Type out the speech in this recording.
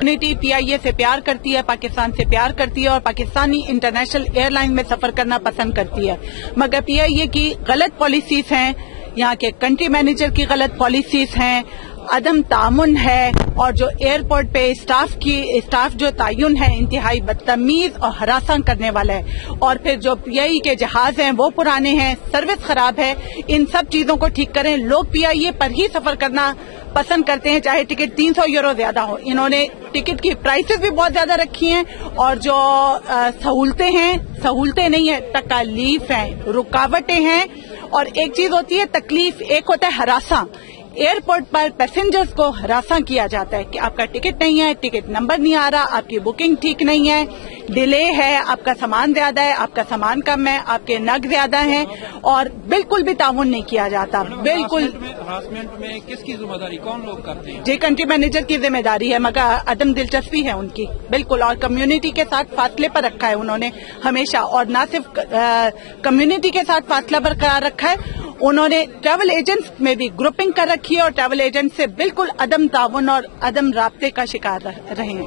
Community PIA से प्यार करती है, पाकिस्तान से प्यार करती है और पाकिस्तानी इंटरनेशनल एयरलाइन में सफर करना पसंद करती है, मगर PIA की गलत पॉलिसीज हैं, यहाँ के कंट्री मैनेजर की गलत पॉलिसीज हैं, अदम तामुन है और जो एयरपोर्ट पे स्टाफ जो तयन है इंतहाई बदतमीज और हरासा करने वाला है, और फिर जो PIA के जहाज हैं वो पुराने हैं, सर्विस खराब है। इन सब चीजों को ठीक करें। लोग PIA पर ही सफर करना पसंद करते हैं, चाहे टिकट 300 यूरो ज्यादा हो। इन्होंने टिकट की प्राइसेस भी बहुत ज्यादा रखी हैं और जो सहूलतें नहीं है, तकालीफ हैं, रुकावटें हैं। और एक चीज होती है तकलीफ, एक होता है हरासा। एयरपोर्ट पर पैसेंजर्स को हरासा किया जाता है कि आपका टिकट नहीं है, टिकट नंबर नहीं आ रहा, आपकी बुकिंग ठीक नहीं है, डिले है, आपका सामान ज्यादा है, आपका सामान कम है, आपके नग ज्यादा हैं, और बिल्कुल भी ताउन नहीं किया जाता। बिल्कुल हरासमेंट में किसकी जिम्मेदारी, कौन लोग करते हैं? जी कंट्री मैनेजर की जिम्मेदारी है, मगर अदम दिलचस्पी है उनकी बिल्कुल। और कम्युनिटी के साथ फासले पर रखा है उन्होंने हमेशा, और न सिर्फ कम्युनिटी के साथ फासला बरकरार रखा है, उन्होंने ट्रैवल एजेंट्स में भी ग्रुपिंग कर रखी है और ट्रैवल एजेंट से बिल्कुल अदम ताउन और अदम राब्ते का शिकार रहे हैं।